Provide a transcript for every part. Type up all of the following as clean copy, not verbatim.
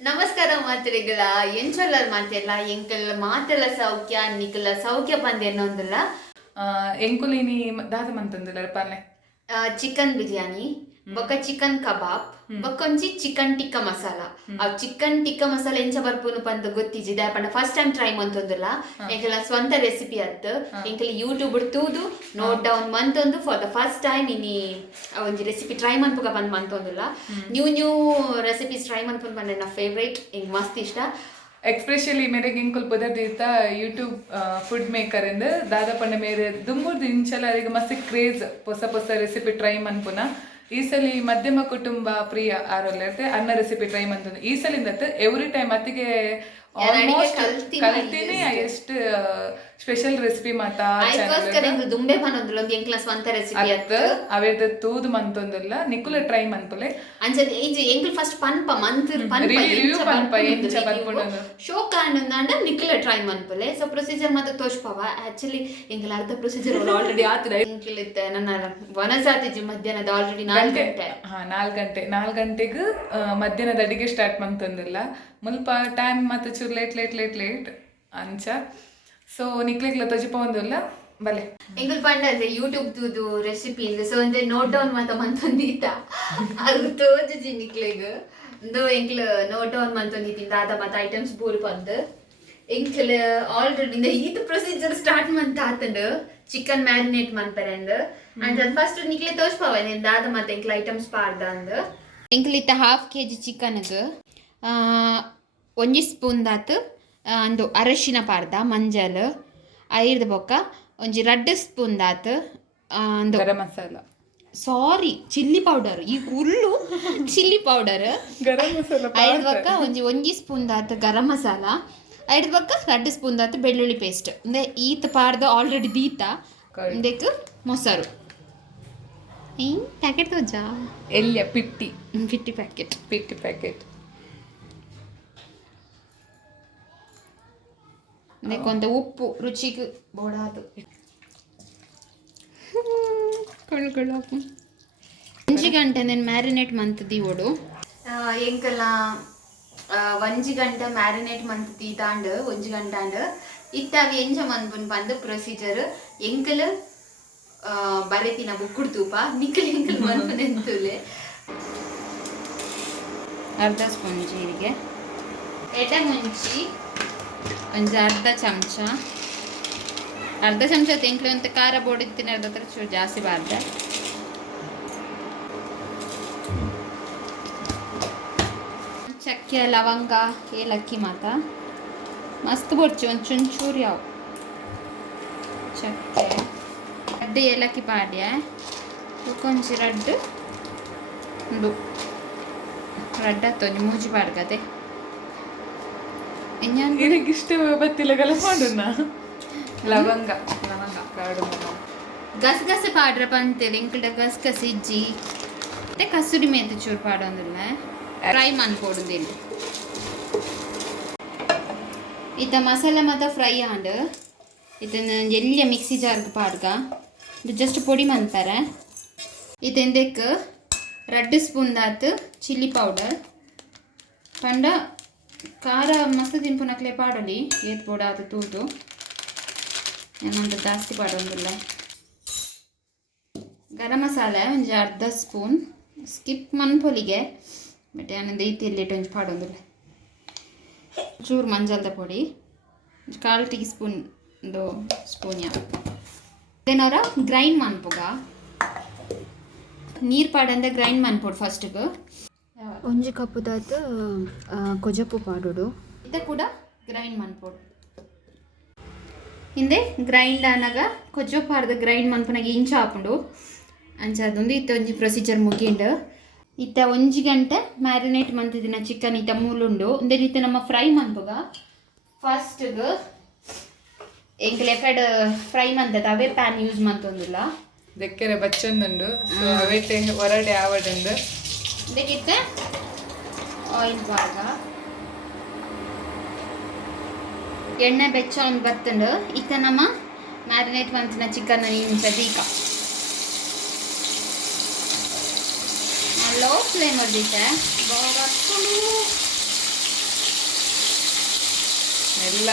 ನಮಸ್ಕಾರ ಮಾತ್ರಿಗಳ ಎಂಚೊಲ್ಲರ್ ಮಾತೆಲ್ಲ ಎಂಕಲ್ ಮಾತೆಲ್ಲ ಸೌಖ್ಯ ನಿಕಲ ಸೌಖ್ಯ ಪಂದೆ ಅನ್ನೊಂದಿಲ್ಲ ಎಂಕುಲಿನಿ ದಾದ ಮಂತಂದಿಲ್ಲ ಪಾಲೆ ಚಿಕನ್ ಬಿರಿಯಾನಿ ಬೊಕ್ಕ ಚಿಕನ್ ಕಬಾಬ್ ಬೊಕ್ಕೊಂಜಿ ಚಿಕನ್ ಟಿಕ್ಕ ಮಸಾಲ ಅವ್ ಚಿಕನ್ ಟಿಕ್ಕ ಮಸಾಲ ಎಂಚ ಬರ್ಪುನು ಪಂದ್ ಗೊತ್ತಿಜಿ ದಾಯಪಂಡ ಫಸ್ಟ್ ಟೈಮ್ ಟ್ರೈ ಮಂತೊಂದಿಲ್ಲ ಎಂಕಲ ಸ್ವಂತ ರೆಸಿಪಿ ಅತ್ತು ಎಂಕಲ್ ಯೂಟ್ಯೂಬ್ ತೂದು ನೋಟ್ ಡೌನ್ ಮಂತೊಂದು ಫಾರ್ ದ ಫಸ್ಟ್ ಟೈಮ್ ಇನಿ ಒಂಜಿ ರೆಸಿಪಿ ಟ್ರೈ ಮನ್ಪುಗ ಬಂದ್ ಮಂತೊಂದಿಲ್ಲ ನ್ಯೂ ರೆಸಿಪೀಸ್ ಟ್ರೈ ಮನ್ಪುನ್ ಪಂಡ ನನ್ನ ಫೇವ್ರೇಟ್ ಎಂಗ್ ಮಸ್ತ್ ಇಷ್ಟ ಎಕ್ಸ್ಪೆಷಲಿ ಮೇರೆಗೆ ಇಂಕುಲ್ ಪುದರ್ದಿರ್ತ ಯೂಟ್ಯೂಬ್ ಫುಡ್ ಮೇಕರ್ ಎಂದು ದಾದ ಪಂಡ ಮೇರೆ ದುಮ್ಮುರ್ದು ಇಂಚಲ ಅದಕ್ಕೆ ಮಸ್ತ್ ಕ್ರೇಜ್ ಹೊಸ ಹೊಸ ರೆಸಿಪಿ ಟ್ರೈ ಮನ್ಪುನ ಈ ಸಲ ಮಧ್ಯಮ ಕುಟುಂಬ ಪ್ರಿಯ ಆರೋಲ್ಯತೆ ಅನ್ನ ರೆಸಿಪಿ ಟ್ರೈ ಮಂತಂದು ಈ ಸಲಿಂದ ಎವ್ರಿ ಟೈಮ್ ಅತ್ತಿಗೆ ಆಲ್ಮೋಸ್ಟ್ ಕಲ್ತೀನಿ ಎಷ್ಟು ಸ್ಪೆಷಲ್ ರೆಸಿಪಿ ಮಾತ ದುಂಬೆ ಪನೊಂದುಲ ಒಂದು ಎಂಕ್ಲ ಸ್ವಂತ ರೆಸಿಪಿ ಅತ್ತು ಅವೇದ ತೂದು ಮಂತೊಂದುಲ್ಲ ನಿಕುಲ ಟ್ರೈ ಮನ್ಪುಲೆ ಅಂಚದ ಏಜ್ ಎಂಕ್ಲ ಫಸ್ಟ್ ಪನ್ಪ ಮಂತ್ರ ಪನ್ಪ ಎಂಚ ಬರ್ಪುಂಡು ಶೋ ಕಾರಣಂದಾಂಡ ನಿಕುಲ ಟ್ರೈ ಮನ್ಪುಲೆ ಸೊ ಪ್ರೊಸೀಜರ್ ಮಾತ ತೋಚ್ಪವ ಆಕ್ಚುಲಿ ಎಂಕ್ಲ ಅರ್ಧ ಪ್ರೊಸೀಜರ್ ಆಲ್ರೆಡಿ ಆತದ ಎಂಕ್ಲ ನನ್ನ ವನಸಾತಿಜಿ ಮಧ್ಯಾಹ್ನದ ಆಲ್ರೆಡಿ 4 ಗಂಟೆ 4 ಗಂಟೆಗೆ ಮಧ್ಯಾಹ್ನದ ಅಡಿಗೆ ಸ್ಟಾರ್ಟ್ ಮಂತೊಂದಿಲ್ಲ ಮುಲ್ಪ ಟೈಮ್ ಮತ್ತೆ ಚೂರು ಲೇಟ್ ಅಂಚ ಸೊ ನಿಕ್ಲಿಗ್ಲ ತಜಿಪ ಒಂದಿಲ್ಲ ಬಲೆ ಎಂಗಲ್ ಪಂಡ ಅಂದ್ರೆ ಯೂಟ್ಯೂಬ್ ತೂದು ರೆಸಿಪಿ ಇಂದ ಸೊ ಅಂದ್ರೆ ನೋಟ್ ಡೌನ್ ಮಾತ ಮಂತೊಂದೀತ ಅದು ತೋಜಿ ನಿಕ್ಲೆಗ್ ಇಂದು ಎಂಕ್ಲ ನೋಟ್ ಡೌನ್ ಮಂತೊಂದೀತಿಂದ ಆದ ಮತ್ತ ಐಟಮ್ಸ್ ಪೂರ್ ಪಂದ್ ಎಂಕ್ಲ ಆಲ್ರೆಡಿ ಇಂದ ಈತ ಪ್ರೊಸೀಜರ್ ಸ್ಟಾರ್ಟ್ ಮಂತ ಆತಂಡು ಚಿಕನ್ ಮ್ಯಾರಿನೇಟ್ ಮನ್ಪರೆಂಡ್ ಅಂಡ್ ಫಸ್ಟ್ ನಿಕ್ಲೆ ತೋಚ್ಪವ ದಾದ ಮತ್ತ ಎಂಕ್ಲ ಐಟಮ್ಸ್ ಪಾರ್ದ ಅಂದ್ ಎಂಕ್ಲ ಇತ್ತ 1/2 kg ಚಿಕನ್ಗ್ 1 ಸ್ಪೂನ್ ದಾತು ಅಂದು ಅರಶಿನ ಪಾರ್ದ ಮಂಜಲ್ ಐರ್ದ ಬೊಕ್ಕ ಒಂಜಿ 2 ಸ್ಪೂನ್ ದಾತು ಅಂದು ಗರಂ ಮಸಾಲ ಸಾರಿ ಚಿಲ್ಲಿ ಪೌಡರ್ ಈ ಹುಲ್ಲು ಚಿಲ್ಲಿ ಪೌಡರ್ ಗರಂ ಮಸಾಲ ಐರ್ದ ಬೊಕ್ಕ ಒಂಜಿ ಸ್ಪೂನ್ ದಾತು ಗರಂ ಮಸಾಲ ಐರ್ದ ಬೊಕ್ಕ 2 ಸ್ಪೂನ್ ದಾತು ಬೆಳ್ಳುಳ್ಳಿ ಪೇಸ್ಟ್ ಅಂದ್ರೆ ಈತ ಪಾರ್ದ ಆಲ್ರೆಡಿ ದೀತ ಇಂದೆಕ್ ಮೊಸರು ಪ್ಯಾಕೆಟ್ ತೋಜಾ ಎಲ್ಯ ಪಿಟ್ಟಿ ಪ್ಯಾಕೆಟ್ ಕೊಂತ ಉಪ್ಪು ರುಚಿಗೆ ಬೋಡಾದು ಒಂಜಿ ಗಂಟೆ ನಾನು ಮ್ಯಾರಿನೇಟ್ ಮಂತದಿ ಓಡು ಎಂಕಲ್ಲ 1 ಗಂಟೆ ಮ್ಯಾರಿನೇಟ್ ಮಂತದಿ ತಾಂಡು 1 ಗಂಟೆ ಅಂಡ್ ಇತ್ತಾಗ ಎಂಜ ಮನ್ಪುನ್ ಬಂದು ಪ್ರೊಸೀಜರ್ ಎಂಕಲ್ ಬರೆತಿನ ಬುಕ್ಕುಡು ತೂಪ ನಿಕ್ಕಲ್ ಎಂಕಲ್ ಮನ್ಪುನ್ ಎಂತುಲೆ ಅರ್ಧ ಸ್ಪೂನ್ ಜೀರಿಗೆ ಎಡ ಮುಂಚಿ ಒಂದು ಅರ್ಧ ಚಮಚ ತೆಂಕ್ಲೆ ಅಂತ ಖಾರ ಬೋಡಿತ್ತಿನ ಅರ್ಧ ಥರ ಚೂರು ಜಾಸ್ತಿ ಬಾರ್ದ ಚಕ್ಕೆ ಲವಂಗ ಏಲಕ್ಕಿ ಮಾತ ಮಸ್ತ್ ಬೋಡ್ಚಿ ಒಂದು ಚುಂಚೂರು ಯಾವ ಚಕ್ಕೆ ರಡ್ಡು ಏಲಕ್ಕಿ ಪಾಡ್ಯ ಕೊಂಚಿ ರಡ್ಡು ಹತ್ತೊಂದು ಮೂಜಿ ಪಾಡ್ಗದೆ ಇಷ್ಟ ಬತ್ತಿಲ್ಲ ಕಲಪಾಡುನ್ನ ಲವಂಗ ಗಸಗಸೆ ಪಾಡ್ರ ಪಂತೇಳಿ ಎಂಕಲ್ಡ ಗಸಗಸೆ ಇಜ್ಜಿ ಮತ್ತೆ ಕಸೂರಿ ಮೆಂತೆ ಚೂರು ಪಾಡೋದಿಲ್ಲ ಫ್ರೈ ಮನ್ಕೊಡುದಿಲ್ಲ ಇತ್ತ ಮಸಾಲೆ ಮಾತ ಫ್ರೈ ಆಂಡ್ ಇದನ್ನ ಎಲ್ಲಿಯ ಮಿಕ್ಸಿ ಜಾರ್ಗೆ ಪಾಡ್ಗ ಇದು ಜಸ್ಟ್ ಪೊಡಿ ಮನ್ತಾರೆ ಇದೆಂದಕ್ಕೆ 2 ಸ್ಪೂನ್ ದಾತು ಚಿಲ್ಲಿ ಪೌಡರ್ ಪಂಡ ಖಾರ ಮಸ್ತ್ ತಿನ್ಪುನಕ್ಲೆ ಪಾಡಲಿ ಏತ್ ಬೋಡ ಅದು ತೂದು ಏನಂತ ಜಾಸ್ತಿ ಪಾಡೋದಿಲ್ಲ ಗರಂ ಮಸಾಲೆ ಒಂಜಿ ಅರ್ಧ ಸ್ಪೂನ್ ಸ್ಕಿಪ್ ಮನ್ಪೊಲಿಗೆ ಬಟ್ ಏನಂದ ಈತಿಯಲ್ಲಿ ಒಂಜಿ ಪಾಡೋದಿಲ್ಲ ಚೂರು ಮಂಜಲ್ದ ಪೊಡಿ 1/4 ಟೀ ಸ್ಪೂನ್ ಏನವ್ರ ಗ್ರೈಂಡ್ ಮನ್ಪುಗ ನೀರು ಪಾಡಂದ ಗ್ರೈಂಡ್ ಮನ್ಪೊಡು ಫಸ್ಟ್ಗೆ ಒಂಜಿ ಕಪ್ಪು ದಾತು ಕೊಜಪ್ಪು ಪಾಡೋಡು ಇದ ಕೂಡ ಗ್ರೈಂಡ್ ಮನ್ಪೊಡು ಹಿಂದೆ ಗ್ರೈಂಡ್ ಆನಾಗ ಕೊಜ್ಜಪ್ಪು ಪಾಡ್ದು ಗ್ರೈಂಡ್ ಮನ್ಪನಾಗ ಇಂಚ ಹಾಕೊಂಡು ಅಂಚದೊಂದು ಇತ್ತ ಒಂಜಿ ಪ್ರೊಸೀಜರ್ ಮುಗಿಂಡು ಇತ್ತ 1 ಗಂಟೆ ಮ್ಯಾರಿನೇಟ್ ಮಂತಿದಿನ ಚಿಕನ್ ಇತ್ತ ಮೂಲುಂಡು ಇಂದ ಇತ್ತ ನಮ್ಮ ಫ್ರೈ ಮನ್ಪುಗ ಫಸ್ಟ್ಗೆ ಎಂಕ್ಲೆ ಎಕಡೆ ಫ್ರೈ ಮಂತದ ಅವೇ ಪ್ಯಾನ್ ಯೂಸ್ ಮಂತೊಂದಿಲ್ಲ ದೆಕ್ಕೆರೆ ಬಚ್ಚೊಂದುಂಡು ಅವೇಟೆ ಹೊರಡೆ ಆವಡುಂಡು ಇದಕ್ಕಿತ್ತೆ ಆಯಿಲ್ ಪಾಡ್ಗ ಎಣ್ಣೆ ಬೆಚ್ಚ ಒಂದು ಬತ್ತಂಡು ಇತ್ತ ನಮ್ಮ ಮ್ಯಾರಿನೇಟ್ ಮಂತಿನ ಚಿಕನ್ ಇಂಚ ದೀಕ ಲೋ ಫ್ಲೇಮ್ ಹೊಡೆದಿತ್ತೆ ಎಲ್ಲ.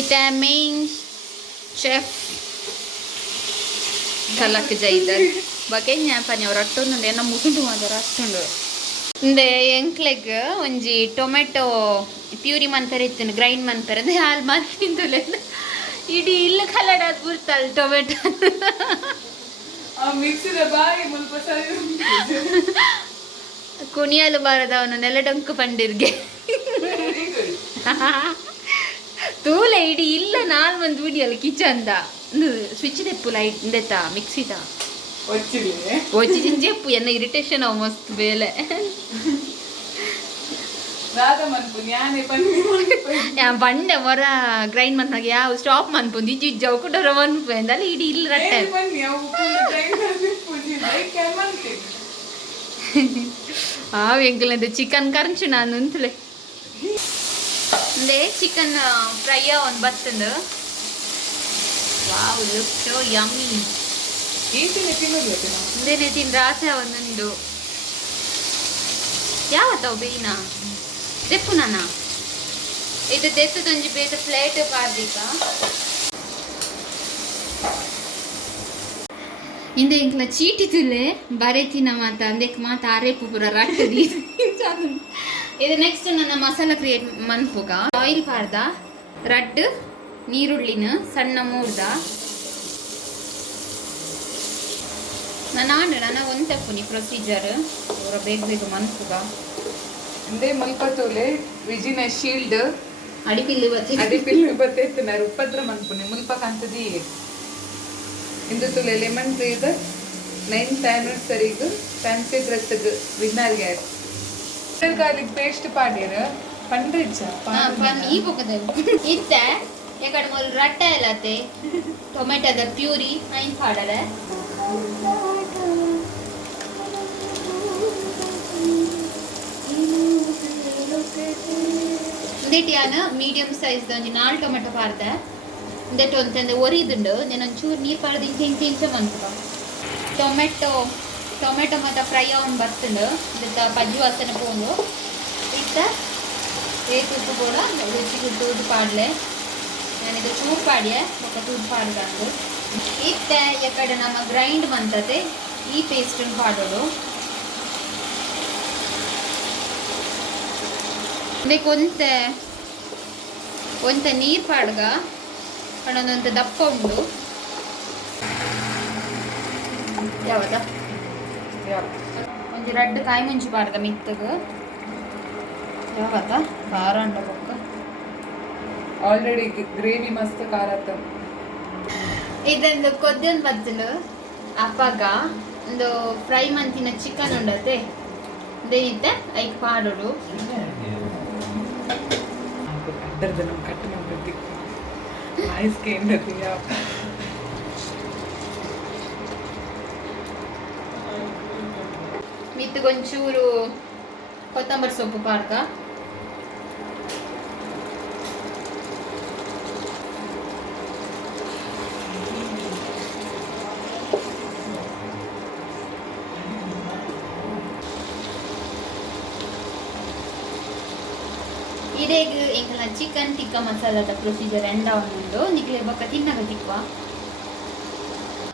ಇತ ಮೇನ್ ಚೆಫ್ ಕಲಕ್ ಜೈದರ್ ಬಗೆ ಜ್ಞಾಪನೆ ಅವ್ರು ಅಟ್ಟೊಂದು ಏನೋ ಮುಸುಂಟು ಮಾತಾರ ಅಷ್ಟುಂಡು ಇಂದೆ ಎಂಕ್ಲೆಗ್ ಒಂಜಿ ಟೊಮೆಟೊ ಪ್ಯೂರಿ ಮನ್ಪೆರ ಇತ್ತಿನ ಗ್ರೈಂಡ್ ಮನ್ಪೆರ ಅಂದ್ರೆ ಹಾಲು ಮನ್ತಿಂದುಲೆ ಇಡೀ ಇಲ್ಲ ಕಲಡಾದ್ ಬಿಡ್ತಾಳೆ ಟೊಮೆಟೊ ಮಿಕ್ಸಿದ ಬಾಯಿ ಮುಲ್ಪ ಸರಿ ಕುಣಿಯಲು ಬಾರದ ಅವನು ನೆಲಡೊಂಕು ಪಂಡಿರ್ಗೆ ತೂಲೆ ಇಡೀ ಇಲ್ಲ ನಾಲ್ ಮಂದಿ ಬಿಡಿಯಲ್ಲ ಕಿಚನ್ದ ಸ್ವಿಚ್ ತೆಪ್ಪು ಲೈಟ್ ಇಂದೆತ್ತ ಮಿಕ್ಸಿದ ಒಚ್ಚಿ ಜಿಂಜೆಪ್ಪು ಎನ್ನ ಇರಿಟೇಷನ್ ಅವ ಮಸ್ತ್ ಬೇಲೆ ಬಂಡೆ ಮೊರ ಗ್ರೈಂಡ್ ಮನ್ಪಾಗ ಯಾವ ಸ್ಟಾಪ್ ಮನ್ಪುಂದು ಇಜ್ಜಿ ಇಜ್ಜ ಕುಟರ ಮನ್ಪು ಎಂದಲ್ಲ ಇಡೀ ಇಲ್ಲ ರಟ್ಟೆ ಎಂಕಲಂದ ಚಿಕನ್ ಕರ್ಚು ನಾನು ಅಂತಲೇ ಅಂದೆ ಚಿಕನ್ ಫ್ರೈ ಒಂದು ಬತ್ತಂದು ವಾವ್ ಲುಕ್ ಸೋ ಯಮ್ಮಿ ಇಂದೇನೆ ತಿಂದ್ರೆ ಆಸೆ ಒಂದೊಂದು ಯಾವತ್ತವು ಬೇಯಿನ ತೆಪ್ಪು ನಾನ ಇದು ತೆತ್ತದೊಂಜಿ ಬೇತ ಪ್ಲೇಟ್ ಪಾರ್ದಿಕ ಇಂದೆ ಇಂಕ್ಲ ಚೀಟಿತುಲೆ ಬರೆತಿನ ಮಾತ ಅಂದೆಕ್ ಮಾತ ಆರೇಪು ಪುರ ರಟ್ಟದಿ ಇದು ನೆಕ್ಸ್ಟ್ ನನ್ನ ಮಸಾಲ ಕ್ರಿಯೇಟ್ ಮನ್ಪುಗ ಆಯಿಲ್ ಪಾರ್ದ ರಡ್ಡ್ ನೀರುಳ್ಳಿನ ಸಣ್ಣ ಮೂರ್ದ ನಾನು ಒಂತೆಪ್ಪುನಿ ಪ್ರೊಸೀಜರ್ ಅವರ ಬೇಗ ಬೇಗ ಮನ್ಪುಗ ಅಂದೆ ಮಲ್ಪ ತೋಲೆ ವಿಜಿನ ಶೀಲ್ಡ್ ಅಡಿಪಿಲ್ಲಿ ಬತ್ತೇತನಾರು ಉಪದ್ರ ಮನ್ಪುನಿ ಮುಲ್ಪ ಕಾಂತದಿ ಇಂದು ತುಲೆ ಲೆಮನ್ ಟ್ರೀದ 9th anniversary ಫ್ಯಾನ್ಸಿ ಡ್ರೆಸ್ಗ್ ವಿನ್ನರ್ ಗ್ಯಾರ್ ಗಾರ್ಲಿಕ್ ಪೇಸ್ಟ್ ಪಾಡ್ಯಾರ ಪಂಡ್ರಿಜ್ಜ ಈ ಬೊಕದ ಇತ್ತ ಯಾಕಡೆ ಮೊಲ್ ರಟ್ಟ ಎಲ್ಲತೆ ಟೊಮೆಟೊದ ಪ್ಯೂರಿ ಐನ್ ಪಾಡಲೆ ಇಂದೇಟಿಯಾನ ಮೀಡಿಯಂ ಸೈಜ್ ಒಂಜಿ 4 ಟೊಮೆಟೊ ಪಾರ್ದೆ ಇಂದೆಟ್ ಒಂತಂದೆ ಒರಿದುಂಡು నేను ಒಂಚೂರು ನೀರು ಪಾಡ್ದು ಇಂಚೆ ಮನ್ಪುಗ ಟೊಮೆಟೊ ಮತ್ತು ಫ್ರೈ ಆನ್ ಬರ್ತುಂಡು ಇದಕ್ಕೆ ಪಜ್ಜಿ ವಾಸನೆ ಪೋಂಡು ಇತ್ತ ಏತು ಉಪ್ಪು ಕೂಡ ರುಚಿಗೆ ತೂದು ಪಾಡ್ಲೆ ನಾನಿದು ಚೂರು ಪಾಡ್ಯೆ ఒక ತೂದು ಪಾಡ್ದಂಡು ಇತ್ತ ಎಕಡೆ ನಮ್ಮ ಗ್ರೈಂಡ್ ಮಂತತೆ ಈ ಪೇಸ್ಟನ್ನು ಪಾಡೋಡು ಇದಕ್ಕೆ ಒಂತ ನೀರು ಪಾಡ್ಗ ಕಣ್ಣೊಂದಂತ ದಪ್ಪ ಉಂಡು ಯಾವದ ಒಂಜಿ ರಡ್ಡ್ ಕಾಯಿ ಮುಂಚಿ ಪಾಡ್ದ ಮಿತ್ತಗ ಯಾವತ್ತ ಖಾರ ಅಂಡ ಬೊಕ್ಕ ಆಲ್ರೆಡಿ ಗ್ರೇವಿ ಮಸ್ತ್ ಖಾರತ ಇದೊಂದು ಕೊದ್ದೊಂದು ಬತ್ತಲು ಅಪ್ಪಗ ಒಂದು ಫ್ರೈ ಮಂತಿನ ಚಿಕನ್ ಉಂಡತೆ ಇದೇನಿತ್ತೆ ಐಕ್ ಪಾಡೋಡು ಕಟ್ ಮಾಡ್ಬೇಕು ಆಯ್ಸ್ಗೆ ಏನದು ಯಾವ ಮಿತ್ತಗೊಂಚೂರು ಕೊತ್ತಂಬರಿ ಸೊಪ್ಪು ಪಾಡ್ಕ ಇದೇಗ ಎಂಕಲ್ನ ಚಿಕನ್ ಟಿಕ್ಕ ಮಸಾಲದ ಪ್ರೊಸೀಜರ್ ಎಂಡ ಉಂಡು ನಿಕ್ಲೆ ಬೊಕ್ಕ ತಿನ್ನಗ ತಿಕ್ವಾ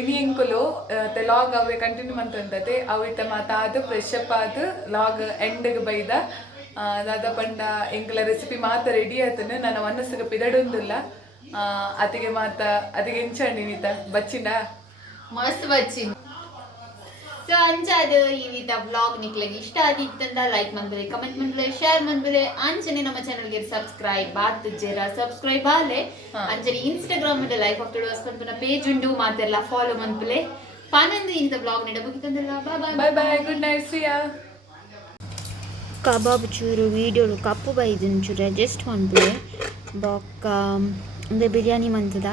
ಇನಿ ಎಂಕುಲು ಲಾಗ್ ಅವೇ ಕಂಟಿನ್ಯೂ ಮಂತಂದತೆ ಅವಿತ ಮಾತಾದು ಫ್ರೆಶ್ ಅಪ್ ಆದು ಲಾಗ್ ಎಂಡ್ಗ್ ಬೈದ ದಾದ ಪಂಡ ಎಂಕಲ ರೆಸಿಪಿ ಮಾತ ರೆಡಿ ಆತನು ನನ್ನ ಮನಸ್ಸಿಗೆ ಪಿದಡೊಂದುಲ್ಲ ಅತಿಗೆ ಮಾತ ಅತಿಗೆ ಎಂಚಂಡಿ ನೀತ ಬಚ್ಚಿಂಡ ಮಸ್ತ್ ಬಚ್ಚಿನ ಸೊ ಅಂಚಾದ ಈ ರೀತಿ ವ್ಲಾಗ್ ನಿಕ್ಲೆಗೆ ಇಷ್ಟ ಆದಿತ್ತಂದ ಲೈಕ್ ಮಾಡ್ಬೇಡಿ ಕಮೆಂಟ್ ಮಾಡ್ಬೇಡಿ ಶೇರ್ ಮಾಡ್ಬೇಡಿ ಅಂಚನೆ ನಮ್ಮ ಚಾನಲ್ಗೆ ಸಬ್ಸ್ಕ್ರೈಬ್ ಆತಜ್ಜೇರ ಸಬ್ಸ್ಕ್ರೈಬ್ ಆಲೆ ಅಂಚನೆ ಇನ್ಸ್ಟಾಗ್ರಾಮ್ ಅಲ್ಲಿ ಲೈಫ್ ಆಫ್ TuluVas ಪಂಪನ ಪೇಜ್ ಉಂಡು ಮಾತೆಲ್ಲ ಫಾಲೋ ಮಾಡ್ಬೇಡಿ ಪಾನಂದು ಇಂದ ವ್ಲಾಗ್ ನೆಡ ಮುಗಿತಂದಲ್ಲ ಬಾಯ್ ಬಾಯ್ ಗುಡ್ ನೈಟ್ ಸಿಯಾ ಕಬಾಬ್ ಚೂರು ವೀಡಿಯೋಲು ಕಪ್ಪು ಬೈದನ್ ಚೂರು ಅಡ್ಜಸ್ಟ್ ಮಾಡ್ಬೇಡಿ ಬೊಕ್ಕ ಅಂದ್ರೆ ಬಿರಿಯಾನಿ ಮಂತದ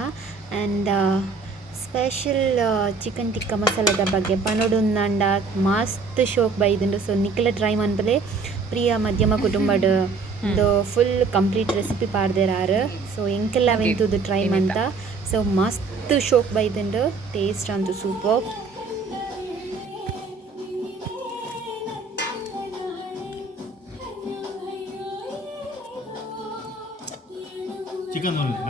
ಆ್ಯಂಡ್ ಸ್ಪೆಷಲ್ ಚಿಕನ್ ಟಿಕ್ಕ ಮಸಾಲದ ಬಗ್ಗೆ ಪನೊಡುಂದಂಡ ಮಸ್ತ್ ಶೋಕ್ ಬೈದುಂಡು ಸೊ ನಿಕ್ಲ ಟ್ರೈ ಮನ್ಪಲೆ ಪ್ರಿಯ ಮಧ್ಯಮ ಕುಟುಂಬದ ಫುಲ್ ಕಂಪ್ಲೀಟ್ ರೆಸಿಪಿ ಪಾಡ್ದೇರಾರು ಸೊ ಎಂಕೆಲ್ಲ ವೆಂತುದು ಟ್ರೈ ಮಂತ ಸೊ ಮಸ್ತ್ ಶೋಕ್ ಬೈದುಂಡು ಟೇಸ್ಟ್ ಅಂತೂ ಸೂಪರ್ ಚಿಕನ್ ನೋಡಿಲ್ಲ